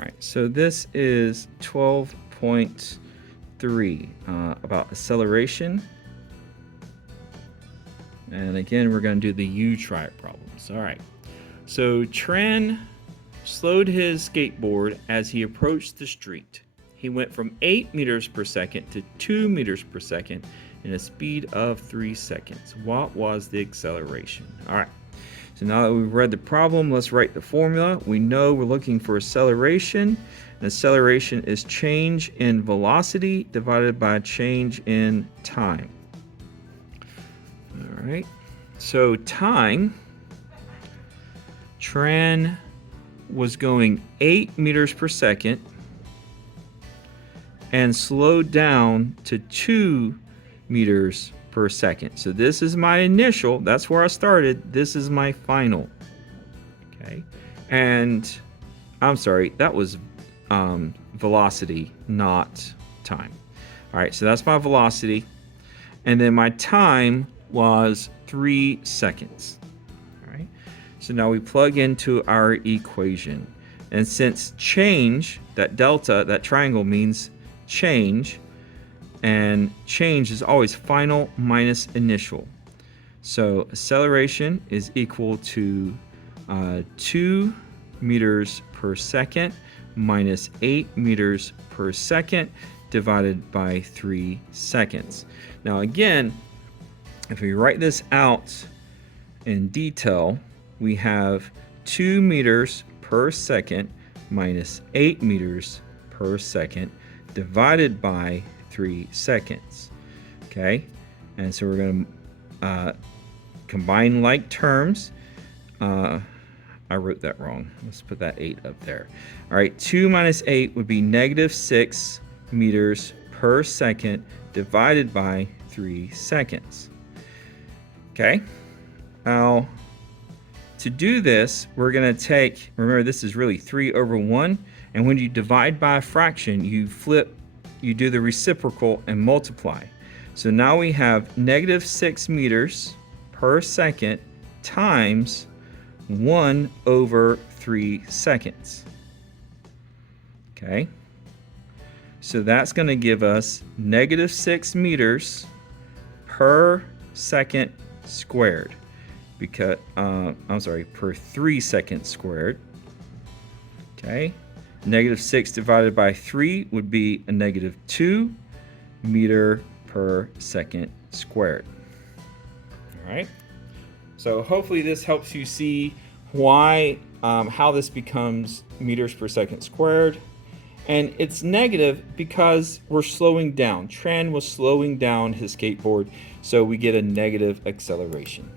right, so this is 12.3 about acceleration. And again, we're going to do the U-try problems. All right. So Tran slowed his skateboard as he approached the street. He went from 8 meters per second to 2 meters per second in a speed of 3 seconds. What was the acceleration? All right. So now that we've read the problem, let's write the formula. We know we're looking for acceleration. And acceleration is change in velocity divided by change in time. All right. So time, Tran was going 8 meters per second and slowed down to 2 meters per second. So this is my initial, that's where I started. This is my final. Okay. And I'm sorry, that was velocity, not time. All right, so that's my velocity. And then my time was 3 seconds. All right. So now we plug into our equation. And since change, that delta, that triangle means change, and change is always final minus initial. So acceleration is equal to 2 meters per second minus 8 meters per second divided by 3 seconds. Now again, if we write this out in detail, we have 2 meters per second minus 8 meters per second divided by 3 seconds. Okay, and so we're going to combine like terms. I wrote that wrong. Let's put that 8 up there. All right, 2 minus 8 would be negative 6 meters per second divided by 3 seconds. Okay, now to do this, we're going to take, remember this is really 3 over 1, and when you divide by a fraction, you flip, you do the reciprocal and multiply. So now we have negative 6 meters per second times 1 over 3 seconds. Okay, so that's going to give us negative 6 meters per second squared, because per 3 seconds squared. Okay, negative 6 divided by 3 would be a negative 2 meter per second squared. All right, so hopefully this helps you see why, how this becomes meters per second squared. And it's negative because we're slowing down. Tran was slowing down his skateboard, so we get a negative acceleration.